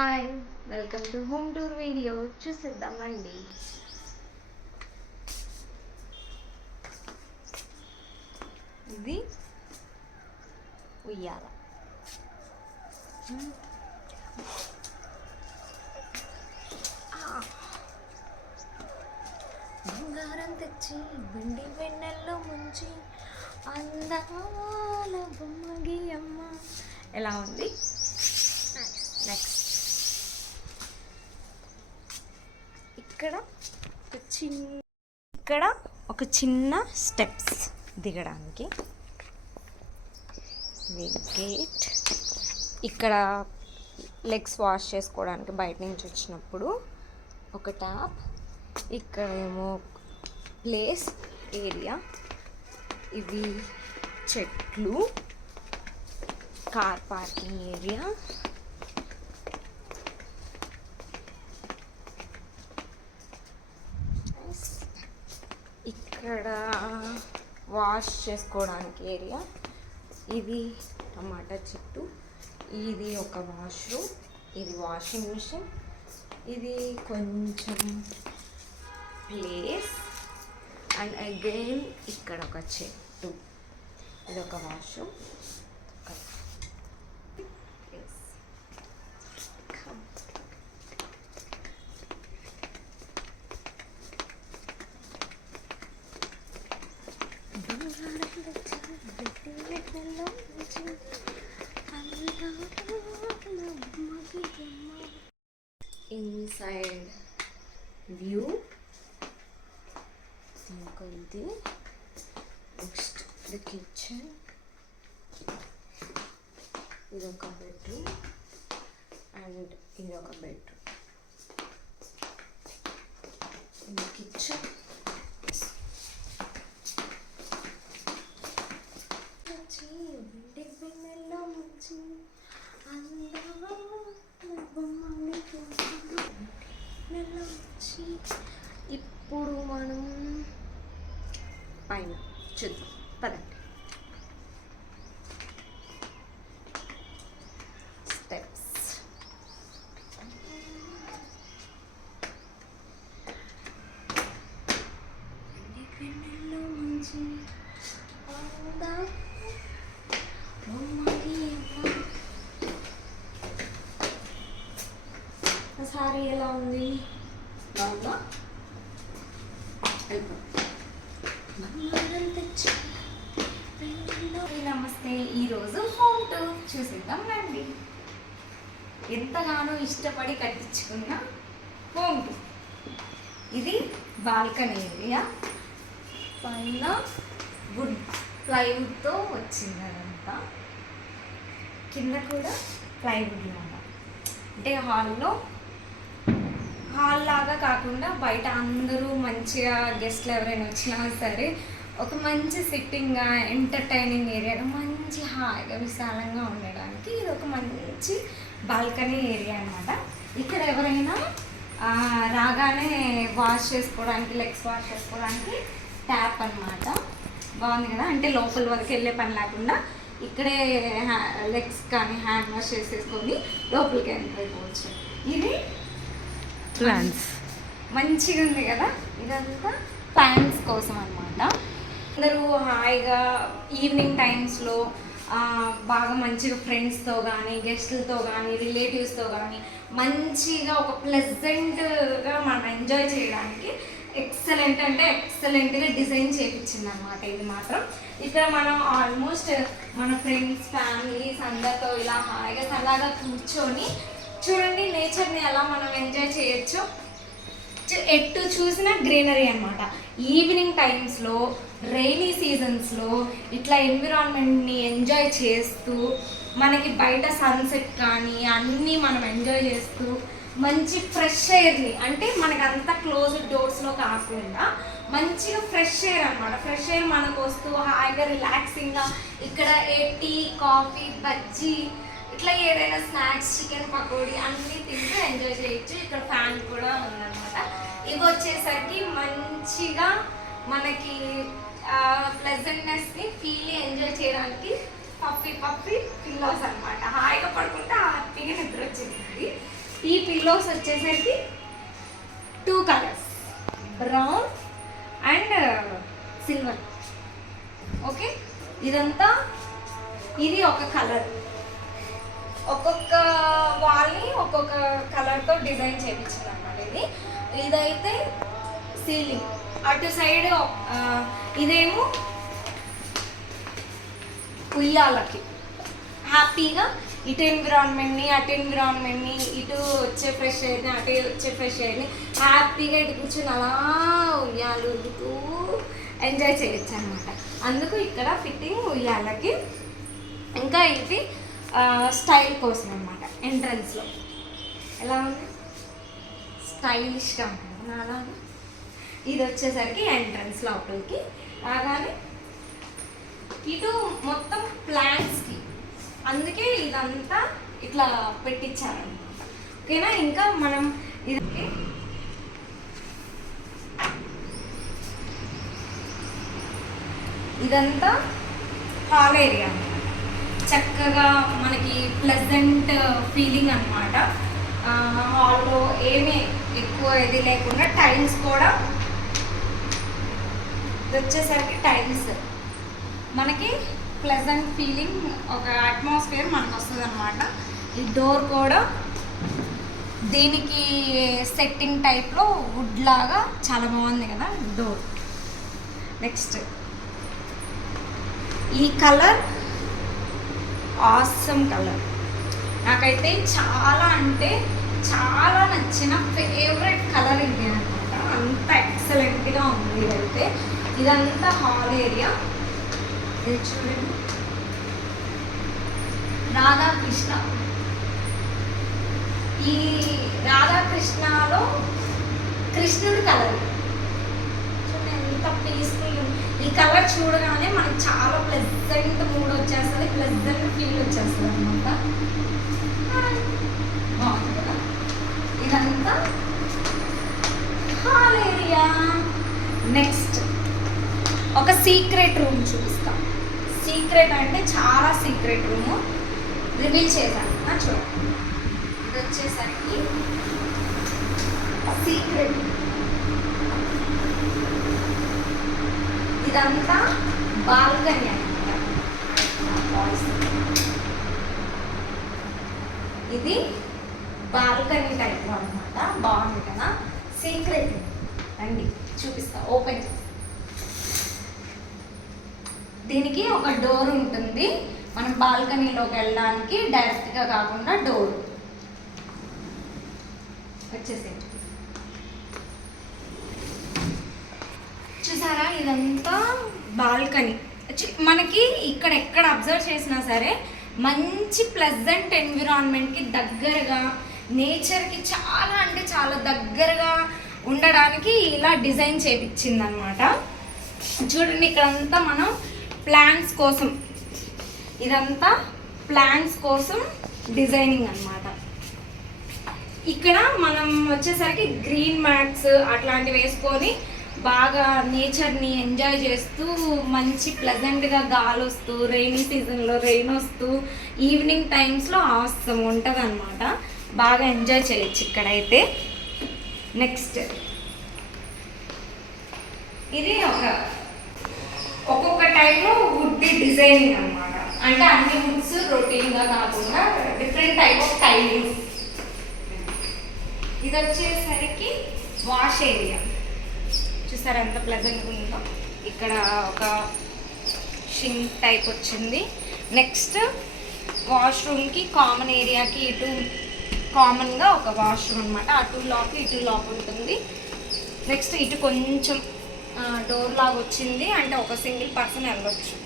Hi welcome to home tour video. చూసిద్దామండి. ఇది ఉయ్యాల. బంగారం తెచ్చి వెండి వెన్నెల్లో ముంచి అందాల బొమ్మగి అమ్మ ఎలా ఉంది నెక్స్ట్ ఇక్కడ ఒక చిన్న ఇక్కడ ఒక చిన్న స్టెప్స్ దిగడానికి. గేట్. ఇక్కడ లెగ్స్ వాష్ చేసుకోవడానికి బయట నుంచి వచ్చినప్పుడు ఒక ట్యాప్ ఇక్కడ ఏమో ప్లేస్ ఏరియా. ఇవి చెట్లు. Car parking area. ఇక్కడ వాష్ చేసుకోవడానికి ఏరియా. ఇది టమాటా చెట్టు. ఇది ఒక వాష్రూమ్. ఇది వాషింగ్ మిషన్. ఇది కొంచెం ప్లేస్. అండ్ అగైన్ ఇక్కడ ఒక చెట్టు. ఇది ఒక వాష్రూమ్. సైడ్ వ్యూ ఇంకా ఇది నెక్స్ట్ ద కిచెన్ ఇది ఒక బెడ్రూమ్ అండ్ ఇది ఒక బెడ్రూమ్ ఇది కిచెన్ మంచి వెండి వెన్నెల్లో మంచి అందాల బొమ్మని వెన్నెల్లో మంచి ఇప్పుడు మనం పైన చూద్దాం. పదండి స్టెప్స్ వెన్నెల్లో మంచి అందాల బొమ్మని సారీ ఎలా ఉంది బాగుందా వెళ్ళిపో. బంగారం తెచ్చి వెన్నెల్లో- నమస్తే ఈరోజు హోమ్ టూర్ చూసేద్దాం రండి ఎంతగానో ఇష్టపడి కట్టించుకున్న హోమ్ ఇది బాల్కనీ ఏరియా. పైన వుడ్ ప్లైవుడ్తో వచ్చింది అదంతా కింద కూడా ప్లైవుడ్ లాగా. అంటే హాల్లో హాల్ లాగా కాకుండా బయట అందరూ మంచిగా గెస్ట్లు ఎవరైనా వచ్చినా సరే ఒక మంచి సిట్టింగ్గా ఎంటర్టైనింగ్ ఏరియాగా మంచి హాయిగా విశాలంగా ఉండడానికి ఇది ఒక మంచి బాల్కనీ ఏరియా అన్నమాట. ఇక్కడ ఎవరైనా రాగానే వాష్ చేసుకోవడానికి లెగ్స్ వాష్ చేసుకోవడానికి ట్యాప్ అన్నమాట. బాగుంది కదా? అంటే లోపల వరకు వెళ్ళే పని లేకుండా ఇక్కడే లెగ్స్ కానీ హ్యాండ్ వాష్ చేసేసుకొని లోపలికి ఎంటర్ అయిపోవచ్చు. ఇది ప్లాన్స్ మంచిగా ఉంది కదా? ఇదంతా ప్లాన్స్ కోసం అనమాట అందరూ హాయిగా ఈవినింగ్ టైమ్స్లో బాగా మంచిగా ఫ్రెండ్స్తో కానీ గెస్ట్లతో కానీ రిలేటివ్స్తో కానీ మంచిగా ఒక ప్లెజెంట్గా మనం ఎంజాయ్ చేయడానికి ఎక్సలెంట్ అంటే ఎక్సలెంట్గా డిజైన్ చేయించింది అనమాట ఇది మాత్రం. ఇక్కడ మనం ఆల్మోస్ట్ మన ఫ్రెండ్స్ ఫ్యామిలీస్ అందరితో ఇలా హాయిగా సరదాగా కూర్చొని చూడండి నేచర్ని ఎలా మనం ఎంజాయ్ చేయొచ్చు. ఎటు చూసినా గ్రీనరీ అనమాట ఈవినింగ్ టైమ్స్లో రెయినీ సీజన్స్లో ఇట్లా ఎన్విరాన్మెంట్ని ఎంజాయ్ చేస్తూ మనకి బయట సన్సెట్ కానీ అన్నీ మనం ఎంజాయ్ చేస్తూ మంచి ఫ్రెష్ ఎయిర్ని అంటే మనకి అంత క్లోజ్ డోర్స్లో కాకుండా మంచిగా ఫ్రెష్ ఎయిర్ అనమాట ఫ్రెష్ ఎయిర్ మనకు వస్తూ హాయిగా రిలాక్సింగ్గా ఇక్కడ ఏ టీ కాఫీ బజ్జీ ఇట్లా ఏదైనా స్నాక్స్ చికెన్ పకోడీ అన్నీ తింటూ ఎంజాయ్ చేయొచ్చు. ఇక్కడ ఫ్యాన్ కూడా ఉందన్నమాట. ఇవి వచ్చేసరికి మంచిగా మనకి ప్లెజెంట్నెస్ని ఫీల్ ఎంజాయ్ చేయడానికి పప్పి పప్పి పిల్లోస్ అనమాట హాయిగా పడుకుంటే హ్యాపీగా నిద్ర వచ్చేసింది ఈ పిల్లోస్ వచ్చేసరికి two colours brown and silver okay ఇదంతా ఇది ఒక కలర్ ఒక్కొక్క వాల్ని ఒక్కొక్క కలర్తో డిజైన్ చేయించింది అన్నమాట ఇది. ఇదైతే సీలింగ్ అటు సైడ్ ఇదేమో ఉయ్యాలకి. హ్యాపీగా ఇటు ఎన్విరాన్మెంట్ని అటు ఎన్విరాన్మెంట్ని ఇటు వచ్చే ఫ్రెష్ ఎయిర్ని అటు వచ్చే ఫ్రెష్ ఎయిర్ని హ్యాపీగా ఇటు కూర్చొని అలా ఉయ్యాలు ఊగుతూ ఎంజాయ్ చేయొచ్చు అనమాట అందుకు ఇక్కడ ఫిట్టింగ్ ఉయ్యాలకి ఇంకా ఇది స్టైల్ కోసం అనమాట ఎంట్రన్స్లో. ఎలా ఉంది? స్టైలిష్గా ఉంటుంది. అలాగే ఇది వచ్చేసరికి ఎంట్రన్స్ లోపలికి. రాగానే ఇటు మొత్తం ప్లాంట్స్కి అందుకే ఇదంతా ఇట్లా పెట్టించారనమాట ఓకేనా? ఇంకా మనం ఇది ఇదంతా హాల్ ఏరియా. చక్కగా మనకి ప్లెజెంట్ ఫీలింగ్ అనమాట హాల్లో ఏమీ ఎక్కువ ఇది లేకుండా టైల్స్ కూడా ఇది వచ్చేసరికి టైల్స్ మనకి ప్లెజెంట్ ఫీలింగ్ ఒక అట్మాస్ఫియర్ మనకు వస్తుంది అనమాట ఈ డోర్ కూడా దీనికి సెట్టింగ్ టైప్లో వుడ్ లాగా చాలా బాగుంది కదా డోర్ నెక్స్ట్ ఈ కలర్ ఆసమ్ కలర్ నాకైతే చాలా అంటే చాలా నచ్చిన ఫేవరెట్ కలర్ ఇది అనమాట అంత ఎక్సలెంట్గా ఉంది ఇదైతే. ఇదంతా హాల్ ఏరియా. ఇది చూడండి. రాధాకృష్ణ. ఈ రాధాకృష్ణలో కృష్ణుడు కలర్. చూడండి ఎంత పీస్ఫుల్ ఈ కలర్ చూడగానే మనకు చాలా ప్లెజెంట్ మూడ్ వచ్చేస్తుంది ప్లెజెంట్ ఫీల్ వచ్చేస్తుంది అనమాట బాగుంది కదా? ఇదంతా హాల్ ఏరియా. నెక్స్ట్ ఒక సీక్రెట్ రూమ్ చూపిస్తాం. సీక్రెట్ అంటే చాలా సీక్రెట్ రూమ్. రివీల్ చేశాను. ఆ చూడండి ఇది వచ్చేసరికి సీక్రెట్. ఇదంతా బాల్కనీ అనమాట ఇది బాల్కనీ టైప్ అనమాట బాగుంది కదా? సీక్రెట్. రండి చూపిస్తా. ఓపెన్ చేస్తా. దీనికి ఒక డోర్ ఉంటుంది. మనం బాల్కనీలోకి వెళ్ళడానికి డైరెక్ట్గా కాకుండా డోర్ వచ్చేసేయండి చూసారా? ఇదంతా బాల్కనీ. చి- మనకి ఇక్కడ ఎక్కడ అబ్జర్వ్ చేసినా సరే మంచి ప్లెజెంట్ ఎన్విరాన్మెంట్కి దగ్గరగా నేచర్కి చాలా అంటే చాలా దగ్గరగా ఉండడానికి ఇలా డిజైన్ చేపించింది అనమాట చూడండి ఇక్కడంతా మనం ప్లాంట్స్ కోసం. ఇదంతా ప్లాంట్స్ కోసం డిజైనింగ్ అన్నమాట. ఇక్కడ మనం వచ్చేసరికి గ్రీన్ మ్యాట్స్ అట్లాంటివి వేసుకొని బాగా నేచర్ని ఎంజాయ్ చేస్తూ మంచి ప్లెజెంట్గా గాలి వస్తూ రెయిన్ సీజన్లో రెయిన్ వస్తూ ఈవినింగ్ టైమ్స్లో అవసరం ఉంటుంది అనమాట బాగా ఎంజాయ్ చేయొచ్చు ఇక్కడైతే. నెక్స్ట్ ఇది ఒక ఒక్కొక్క టైప్లో వుడ్ డిజైనింగ్ అనమాట అంటే అన్ని వుడ్స్ రొటీన్గా కాకుండా డిఫరెంట్ టైప్ ఆఫ్ టైలింగ్ ఇది వచ్చేసరికి వాష్ ఏరియా చూసారా ఎంత ప్లెజెంట్గా ఉందో? ఇక్కడ ఒక షింక్ టైప్ వచ్చింది. నెక్స్ట్ వాష్రూమ్కి కామన్ ఏరియాకి ఇటు కామన్గా ఒక వాష్రూమ్ అనమాట అటు లాక్ ఇటు లాక్ ఉంటుంది. నెక్స్ట్ ఇటు కొంచెం డోర్ లాగా వచ్చింది. అంటే ఒక సింగిల్ పర్సన్ వెళ్ళొచ్చు.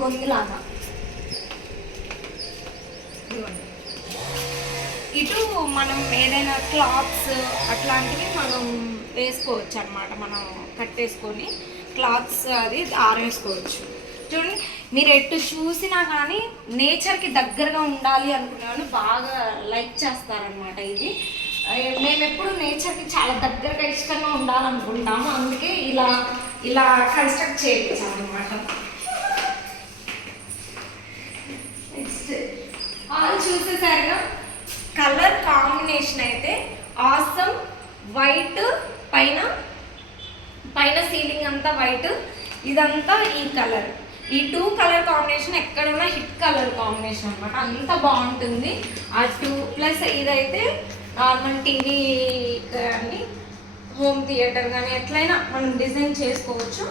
గొంగులాగా ఇటు మనం ఏదైనా క్లాత్స్ అట్లాంటివి మనం వేసుకోవచ్చు అనమాట మనం కట్టేసుకొని క్లాత్స్ అది ఆరేసుకోవచ్చు. చూడండి మీరు ఎటు చూసినా కానీ నేచర్కి దగ్గరగా ఉండాలి అనుకునే వాళ్ళు బాగా లైక్ చేస్తారనమాట ఇది. మేము ఎప్పుడు నేచర్కి చాలా దగ్గరగా ఇష్టంగా ఉండాలనుకుంటాము. అందుకే ఇలా ఇలా కన్స్ట్రక్ట్ చేయించాము అనమాట నెక్స్ట్ ఆల్ చూసేసారుగా కాంబినేషన్ అయితే ఆసమ్ వైట్ పైన పైన సీలింగ్ అంతా వైట్ ఇదంతా ఈ కలర్ ఈ టూ కలర్ కాంబినేషన్ ఎక్కడున్నా హిట్ కలర్ కాంబినేషన్ అనమాట అంత బాగుంటుంది. ఆ టూ ప్లస్ ఇదైతే నార్మల్ టీవీ కానీ హోమ్ థియేటర్ కానీ ఎట్లయినా మనం డిజైన్ చేసుకోవచ్చు.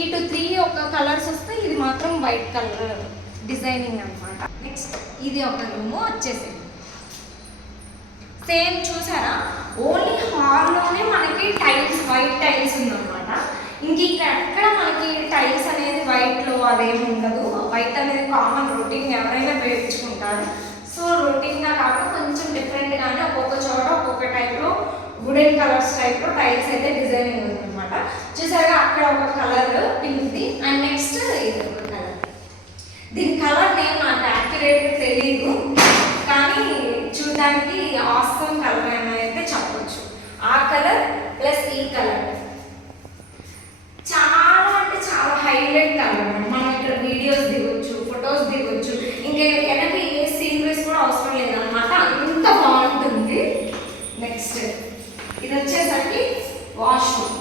ఇటు త్రీ ఒక కలర్స్ వస్తే ఇది మాత్రం వైట్ కలర్ డిజైనింగ్ అన్నమాట. నెక్స్ట్ ఇది ఒక రూమ్ వచ్చేసింది సేమ్ చూసారా? ఓన్లీ హాల్లోనే మనకి టైల్స్ వైట్ టైల్స్ ఉందన్నమాట. ఇంక ఇక్కడ ఎక్కడ మనకి టైల్స్ అనేది వైట్లో అదేమి ఉండదు. వైట్ అనేది కామన్ రొటీన్ ఎవరైనా ఉపయోగించుకుంటారు రొటీన్గా కాకుండా కొంచెం డిఫరెంట్గానే ఒక్కొక్క చోట ఒక్కొక్క టైప్లో వుడెన్ కలర్స్ టైప్లో టైల్స్ అయితే డిజైనింగ్ ఉందన్నమాట చూసారా అక్కడ ఒక కలర్ పింక్ది అండ్ నెక్స్ట్ ఇది ఒక కలర్ దీని కలర్ నేమ్ నాకు యాక్యురేట్ తెలియదు కానీ చూడడానికి ఆస్తం కలర్ అని అయితే చెప్పొచ్చు. ఆ కలర్ ప్లస్ ఈ కలర్ చాలా అంటే చాలా హైలైట్ కలర్ మనం ఇక్కడ వీడియోస్ దిగొచ్చు ఫొటోస్ దిగొచ్చు ఇంకా వెనక ఏ సీనరీస్ కూడా అవసరం లేదన్నమాట అంత బాగుంటుంది నెక్స్ట్ ఇది వచ్చేసరికి వాష్రూమ్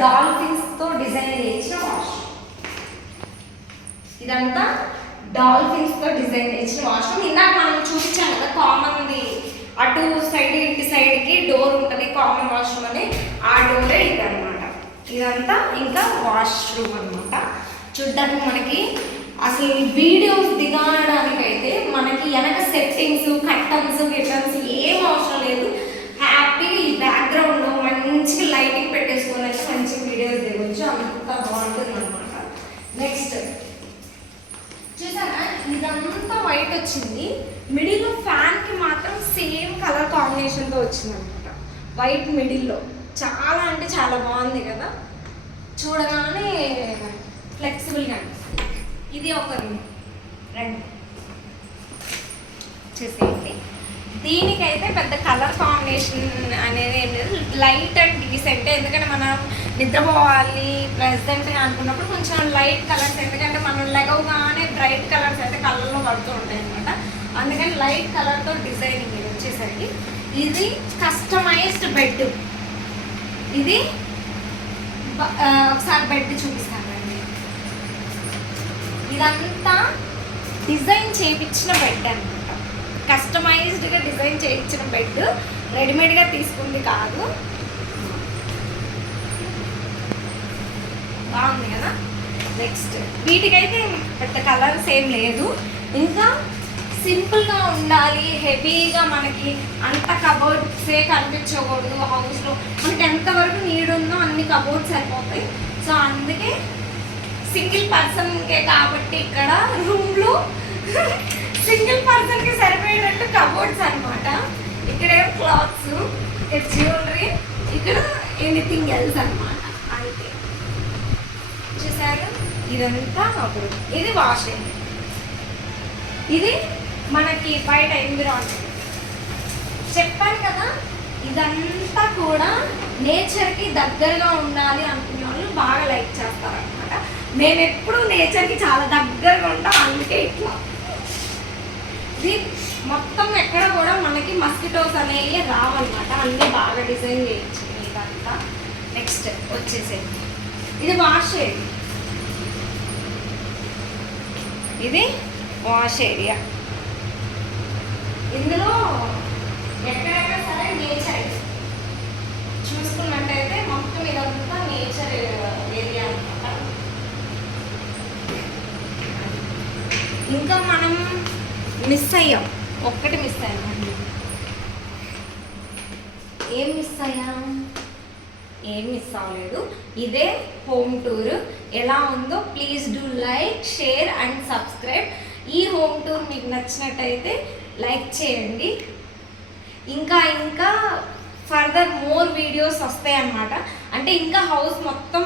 డాల్ఫిన్స్తో డిజైన్ చేసిన వాష్రూమ్ ఇదంతా డాల్ఫిన్స్తో డిజైన్ చేసిన వాష్రూమ్ ఇందాక మనం చూపించాం కదా కామన్ ది అటు సైడ్ ఇటు సైడ్కి డోర్ ఉంటుంది కామన్ వాష్రూమ్ అని. ఆ డోరే ఇదన్నమాట. ఇదంతా ఇంకా వాష్రూమ్ అనమాట చూడ్డానికి మనకి అసలు వీడియోస్ దిగడానికైతే అయితే మనకి వెనక సెట్టింగ్స్ కట్టన్స్ గిట్టన్స్ ఏం అవసరం లేదు. హ్యాపీ బ్యాక్గ్రౌండ్లో మంచిగా లైటింగ్ పెట్టేసుకొని అయితే మంచి వీడియోస్ దిగొచ్చు అంత బాగుంటుంది అనమాట నెక్స్ట్ చూసారా? ఇదంతా వైట్ వచ్చింది. మిడిల్లో ఫ్యాన్కి మాత్రం సేమ్ కలర్ కాంబినేషన్తో వచ్చిందనమాట వచ్చింది అనమాట వైట్ మిడిల్లో చాలా అంటే చాలా బాగుంది కదా? చూడగానే ఫ్లెక్సిబుల్గా అనిపిస్తుంది. ఇది ఒక రూమ్ రెండు. చేసేయండి. దీనికైతే పెద్ద కలర్ కాంబినేషన్ అనేది ఏం లేదు. Light and decent. ఎందుకంటే మనం నిద్రపోవాలి ప్రెసిడెంట్గా అనుకున్నప్పుడు కొంచెం లైట్ కలర్స్. ఎందుకంటే మనం లెగవగానే బ్రైట్ కలర్స్ అయితే కలర్లో పడుతూ ఉంటాయి అనమాట అందుకని లైట్ కలర్తో డిజైనింగ్ ఇది వచ్చేసరికి. ఇది కస్టమైజ్డ్ బెడ్ ఇది ఒకసారి బెడ్ చూపిస్తానండి ఇదంతా డిజైన్ చేయించిన బెడ్ అనమాట కస్టమైజ్డ్గా డిజైన్ చేయించిన బెడ్ రెడీమేడ్గా తీసుకుంది కాదు. బాగుంది కదా? నెక్స్ట్. వీటికైతే పెద్ద కలర్స్ ఏం లేదు. ఇంకా సింపుల్గా ఉండాలి హెవీగా మనకి అంత కబోర్డ్సే కనిపించకూడదు హౌస్లో. మనకి ఎంతవరకు నీడ్ ఉందో అన్ని కబోర్డ్స్ అయిపోతాయి సో అందుకే సింగిల్ పర్సన్కే కాబట్టి ఇక్కడ రూమ్లో సింగిల్ పర్సన్కి సరిపోయేటట్టు కబోర్డ్స్ అనమాట ఇక్కడేమో క్లాత్స్ ఇక్కడ జ్యువెలరీ ఇక్కడ ఎనీథింగ్ ఎల్స్ అనమాట అంతే చూసారు? ఇదంతా అప్పుడు ఇది వాషింగ్. ఇది మనకి బయట ఎన్విరాన్మెంట్. చెప్పాను కదా ఇదంతా కూడా నేచర్కి దగ్గరగా ఉండాలి అనుకునే వాళ్ళు బాగా లైక్ చేస్తారనమాట మేము ఎప్పుడు నేచర్కి చాలా దగ్గరగా ఉంటాం అందుకే ఇట్లా. వచ్చేసి మొత్తం ఎక్కడ కూడా మనకి మస్కిటోస్ అనేవి రావన్నమాట. అన్నీ బాగా డిజైన్ చేయించింది ఇదంతా. నెక్స్ట్ వచ్చేసేది ఇది వాష్ ఏరియా ఇది వాష్ ఏరియా ఇందులో ఎక్కడైనా సరే నేచర్ చూసుకున్నట్టయితే మొత్తం ఇదంతా నేచర్ ఏరియా అనమాట ఇంకా మనం మిస్ అయ్యాం. ఒక్కటి మిస్ అయ్యామండి ఏం మిస్ అయ్యాం? ఏం మిస్ అవ్వలేదు. ఇదే హోమ్ టూర్ ఎలా ఉందో please do like share and subscribe ఈ హోమ్ టూర్ మీకు నచ్చినట్టయితే లైక్ చేయండి. ఇంకా ఇంకా ఫర్దర్ మోర్ వీడియోస్ వస్తాయి అన్నమాట. అంటే ఇంకా హౌస్ మొత్తం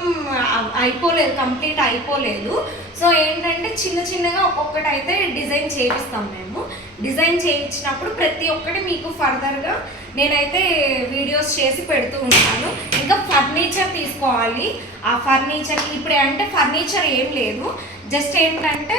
అయిపోలేదు కంప్లీట్ అయిపోలేదు. సో ఏంటంటే చిన్న చిన్నగా ఒక్కొక్కటి అయితే డిజైన్ చేపిస్తాం మేము. డిజైన్ చేయించినప్పుడు ప్రతి ఒక్కటి మీకు ఫర్దర్గా నేనైతే వీడియోస్ చేసి పెడుతూ ఉంటాను. ఇంకా ఫర్నిచర్ తీసుకోవాలి. ఆ ఫర్నిచర్ ఇప్పుడు అంటే ఫర్నిచర్ ఏం లేదు. జస్ట్ ఏంటంటే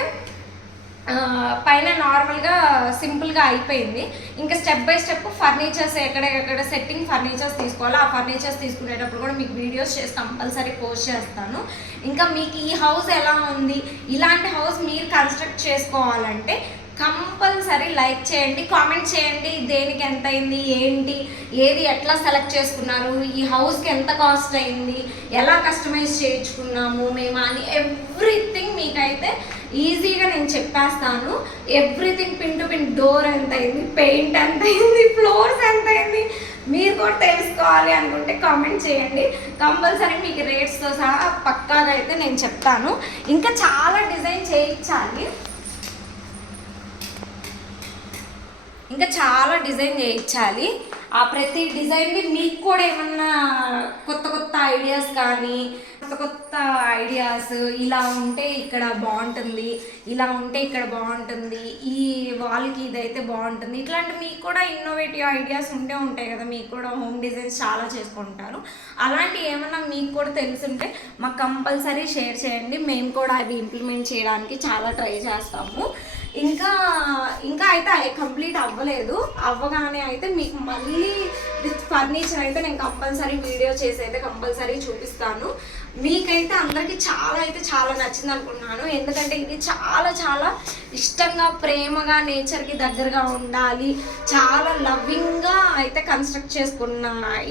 పైన నార్మల్గా సింపుల్గా అయిపోయింది. ఇంకా స్టెప్ బై స్టెప్ ఫర్నిచర్స్ ఎక్కడెక్కడ సెట్టింగ్ ఫర్నిచర్స్ తీసుకోవాలి ఆ ఫర్నిచర్స్ తీసుకునేటప్పుడు కూడా మీకు వీడియోస్ చేసి కంపల్సరీ పోస్ట్ చేస్తాను. ఇంకా మీకు ఈ హౌస్ ఎలా ఉంది? ఇలాంటి హౌస్ మీరు కన్స్ట్రక్ట్ చేసుకోవాలంటే కంపల్సరీ లైక్ చేయండి కామెంట్ చేయండి దేనికి ఎంత అయింది ఏంటి ఏది ఎట్లా సెలెక్ట్ చేసుకున్నారు ఈ హౌస్కి ఎంత కాస్ట్ అయింది ఎలా కస్టమైజ్ చేయించుకున్నాము మేము అని ఎవ్రీథింగ్ మీకైతే ఈజీగా నేను చెప్పేస్తాను. Everything pin to pin door ఎంత అయింది పెయింట్ ఎంత అయింది ఫ్లోర్స్ ఎంత అయింది మీరు కూడా తెలుసుకోవాలి అనుకుంటే కామెంట్ చేయండి. కంపల్సరీ మీకు రేట్స్తో సహా పక్కాగా అయితే నేను చెప్తాను. ఇంకా చాలా డిజైన్ చేయించాలి. ఇంకా చాలా డిజైన్ చేయించాలి. ఆ ప్రతి డిజైన్ని మీకు కూడా ఏమన్నా కొత్త కొత్త ఐడియాస్ కానీ కొత్త కొత్త ఐడియాస్ ఇలా ఉంటే ఇక్కడ బాగుంటుంది ఇలా ఉంటే ఇక్కడ బాగుంటుంది ఈ వాల్కి ఇదైతే బాగుంటుంది. ఇట్లాంటి మీకు కూడా ఇన్నోవేటివ్ ఐడియాస్ ఉంటే ఉంటాయి కదా మీకు కూడా హోమ్ డిజైన్స్ చాలా చేసుకుంటారు. అలాంటి ఏమన్నా మీకు కూడా తెలుసుంటే మాకు కంపల్సరీ షేర్ చేయండి. మేము కూడా అవి ఇంప్లిమెంట్ చేయడానికి చాలా ట్రై చేస్తాము. ఇంకా ఇంకా అయితే కంప్లీట్ అవ్వలేదు. అవ్వగానే అయితే మీకు మళ్ళీ విత్ ఫర్నిచర్ అయితే నేను కంపల్సరీ వీడియో చేసి అయితే కంపల్సరీ చూపిస్తాను. మీకైతే అందరికీ చాలా అయితే చాలా నచ్చింది అనుకున్నాను. ఎందుకంటే ఇది చాలా చాలా ఇష్టంగా ప్రేమగా నేచర్కి దగ్గరగా ఉండాలి. చాలా లవ్వింగ్గా అయితే కన్స్ట్రక్ట్ చేసుకున్న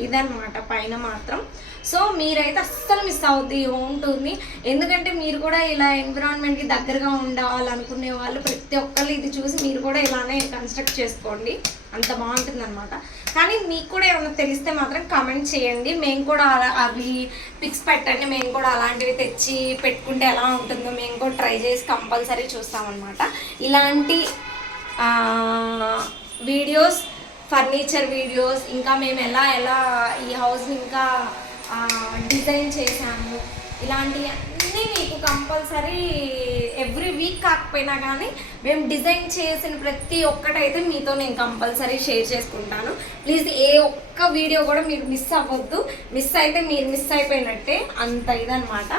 ఇదనమాట పైన మాత్రం. సో మీరైతే అస్సలు మిస్ అవుద్ది ఉంటుంది. ఎందుకంటే మీరు కూడా ఇలా ఎన్విరాన్మెంట్కి దగ్గరగా ఉండాలనుకునే వాళ్ళు ప్రతి ఒక్కళ్ళు ఇది చూసి మీరు కూడా ఇలానే కన్స్ట్రక్ట్ చేసుకోండి. అంత బాగుంటుంది అనమాట కానీ మీకు కూడా ఏమైనా తెలిస్తే మాత్రం కమెంట్ చేయండి. మేము కూడా అలా- అవి పిక్స్ పెట్టండి. మేము కూడా అలాంటివి తెచ్చి పెట్టుకుంటే ఎలా ఉంటుందో మేము కూడా ట్రై చేసి కంపల్సరీ చూస్తామన్నమాట. ఇలాంటి వీడియోస్ ఫర్నిచర్ వీడియోస్ ఇంకా మేము ఎలా ఎలా ఈ హౌస్ని ఇంకా డిజైన్ చేశాము ఇలాంటివన్నీ మీకు కంపల్సరీ ఎవ్రీ వీక్ కాకపోయినా కానీ మేము డిజైన్ చేసిన ప్రతి ఒక్కటైతే మీతో నేను కంపల్సరీ షేర్ చేసుకుంటాను. ప్లీజ్ ఏ ఒక్క వీడియో కూడా మీరు మిస్ అవ్వద్దు. మిస్ అయితే మీరు మిస్ అయిపోయినట్టే అంత ఇదనమాట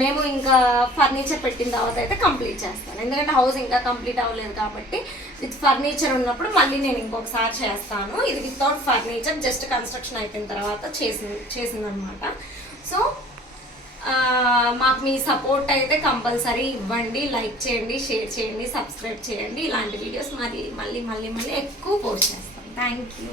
మేము ఇంకా ఫర్నిచర్ పెట్టిన తర్వాత అయితే కంప్లీట్ చేస్తాను. ఎందుకంటే హౌస్ ఇంకా కంప్లీట్ అవ్వలేదు కాబట్టి విత్ ఫర్నిచర్ ఉన్నప్పుడు మళ్ళీ నేను ఇంకొకసారి చేస్తాను. ఇది వితౌట్ ఫర్నిచర్ జస్ట్ కన్స్ట్రక్షన్ అయిపోయిన తర్వాత చేసింది చేసిందనమాట సో మాకు మీ సపోర్ట్ అయితే కంపల్సరీ ఇవ్వండి. లైక్ చేయండి షేర్ చేయండి సబ్స్క్రైబ్ చేయండి. ఇలాంటి వీడియోస్ మరి మళ్ళీ మళ్ళీ మళ్ళీ ఎక్కువ పోస్ట్ చేస్తాం. Thank you